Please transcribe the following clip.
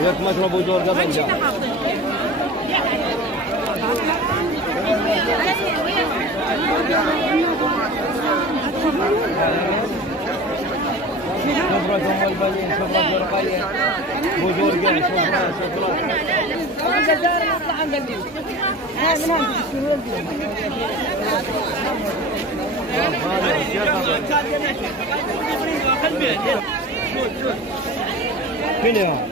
ياك مشروب وجور قبل جاء شفرة ام البنين شفرة الرقية وجور قاع شفرة فين يا